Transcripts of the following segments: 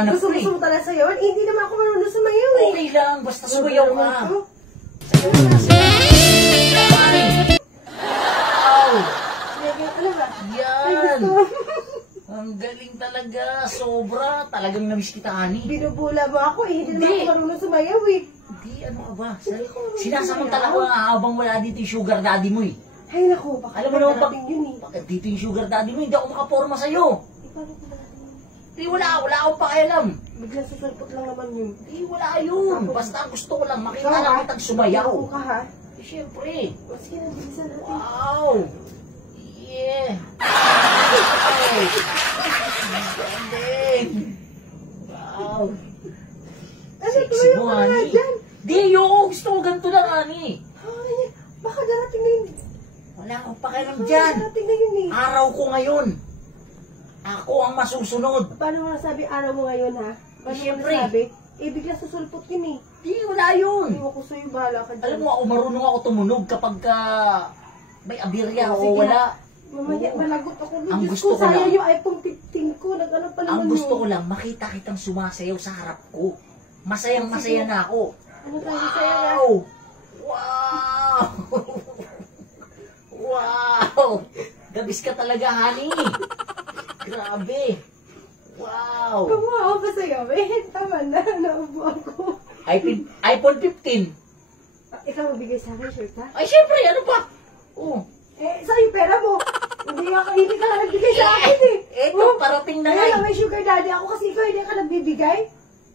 hinahanap ko eh. Gusto mo talaga sayawan? Eh, hindi naman ako marunong sumayaw eh. Okay lang, basta sumayaw ka. Sayaw ka na, sayaw. Wow! Ano ba? Yan! Ang galing talaga, sobra. Talagang namiss kita, honey. Binubula mo ako eh. Hindi naman ako marunong sumayaw eh. Hindi, ano ka ba? Sinasamantala ko nga habang wala dito yung sugar daddy mo eh. Ay naku, baka Alam mo naman darating yun eh. bakit dito yung sugar daddy mo, hindi ako makaporma sa'yo. Di wala akong pakialam. Bigla sasalpot lang naman yun. Di wala yun. Basta gusto ko lang makita lang kitang sumayaw. Oo ka ha? Eh, syempre. Maski na bilisan natin. Wow! Yeah! Wow! Galing! Wow! Ano, Sexy tumayo mo, ka na nga honey. dyan. Di, yung gusto ko ganito lang, honey. Ay, baka darating na yun. Wala akong pakialam dyan. Darating na yun eh. Araw ko ngayon. Ako ang masusunod. Paano mo nasabi araw mo ngayon ha? Paano mo Siyempre. nasabi? Eh, bigla susulpot yun eh. Di, wala yun. Hindi ko sa'yo, bahala ka dyan. Alam mo, ako marunong ako tumunog kapag may abirya o Sige wala. Mamaya, Oo. malagot ako. Ang Diyos gusto ko sayang lang- yung iPhone 15 ko. Nag-ano pa naman Ang gusto yun. ko lang, makita kitang sumasayaw sa harap ko. Masayang masaya na ako. Ano tayo sa'yo na? Wow! Wow! Wow! Gabis ka talaga, honey. Grabe. Wow! Kumuha ba sa'yo? Eh, tama na. Naubo ako. iPhone 15. Ikaw magbigay sa akin, shirt ha? Ay, syempre, ano pa? Oh. Eh, sa'yo pera mo. Hindi ka na nagbigay sa akin eh. Eto, parating na Kaya nga. lang may sugar daddy ako kasi ikaw hindi ka nagbibigay.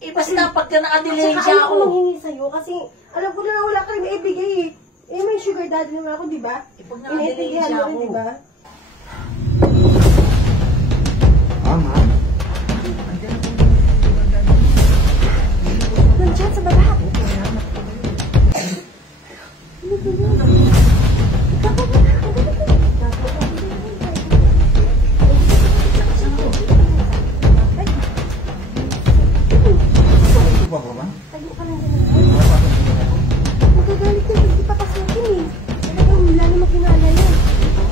Eh, basta pagka At nakadilensya saka ayaw ko ako. manghingi sa'yo kasi alam ko na wala ka rin maibigay eh. Eh, may sugar daddy naman ako, di ba? Eh, pag Iniintindihan nakadilensya mo rin, ako. di ba? Ma'am? Nandiyan sa baba. Ito ba ba? Tayo ka lang ganun. Magagalit yun, hindi pa pasukin eh. Talagang wala naman kinala yan.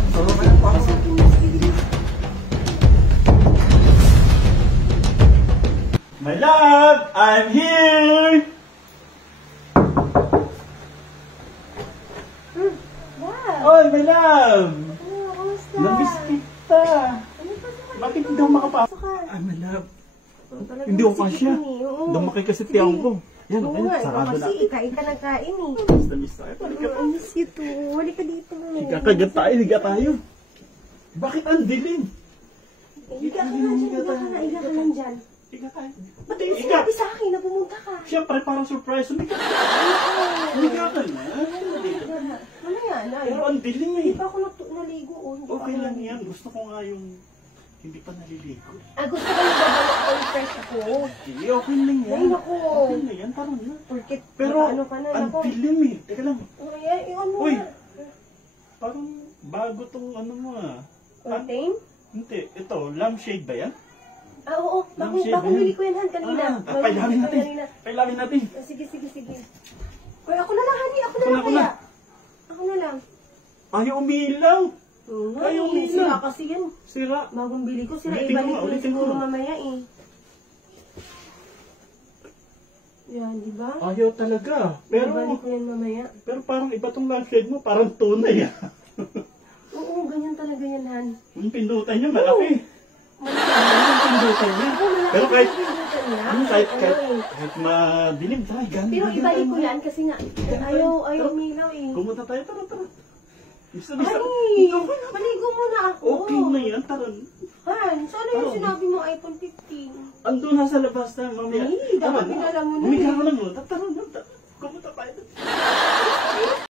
Solo ka lang po ako. Pasukin mo, sige. My love, I'm here! Wow! Oy, my love! Ano, kamusta? Namiss kita! Ano pa sa Bakit hindi ako makapasok? Pasok ka. Ay, my love. Talagang Hindi ako sige kasya. din eh, oo. Lumaki kasi Sige. tiyang ko. Yan, Oo okay, nga, ikaw sarado na. kasi kain ka ng kain eh. Miss tayo. Halika pa. I miss you too. Halika dito. Kakagat tayo, higa tayo. Bakit ang dilim? Higa ka na dyan, higa ka lang dyan. Higa tayo. Ba't hindi Higa. sinabi sa akin na pumunta ka? Siyempre, parang surprise. Higa ka. Higa ka na. Ano yan, ay? Pero ang dilim eh. Hindi pa ako naligo. Oh. Hindi pa Okay ako lang naligo. yan. Gusto ko nga yung hindi pa naliligo. Ah, gusto ko yung babalik ko yung fresh ako. Hindi, okay lang yan. Ay, naku. Okay lang yan, tara na. Porkit, Pero, ano ka na, ang naku. dilim eh. Teka lang. Ay, yung ano Uy. na. Parang bago tong ano mo ah. Curtain? Hindi, ito, lampshade ba yan? Ah, oo. Lampshade Bagong ba yan? bili ko yan, Han, kanina. Pailamin natin. Kanina. Pailamin natin. Ah, sige. Uy, ako na lang, honey. Ako na Ako na, lang ako kaya. na. Ako na lang. Ayaw umilaw. Oo, Ayaw honey. umilaw. Sira kasi yan. Sira. Bagong bili ko. Sira, Ulitin ko ibalik nga, ko na ulitin ko siguro nga. mamaya eh. Yan, di ba? Ayaw talaga. Pero, Ibalik ko yan mamaya. pero parang iba tong lampshade mo. Parang tunay ah. Oo, ganyan talaga yan, Han. Yung pindutan niya malaki. Yung pindutan niya. Pero kahit, kahit madilim, tara, ganda. Pero ibalik ko yan kasi nga, ayaw umilaw eh. Kumunta tayo, tara. Bisa. Ay, maligo muna ako. Okay na yan, tara. Han, sana yung Oh. sinabi mo iPhone 15. Andun na sa labas na, mamaya. Ay, dapat pinala mo na Umiga eh. ka lang, tara. Kumunta tayo.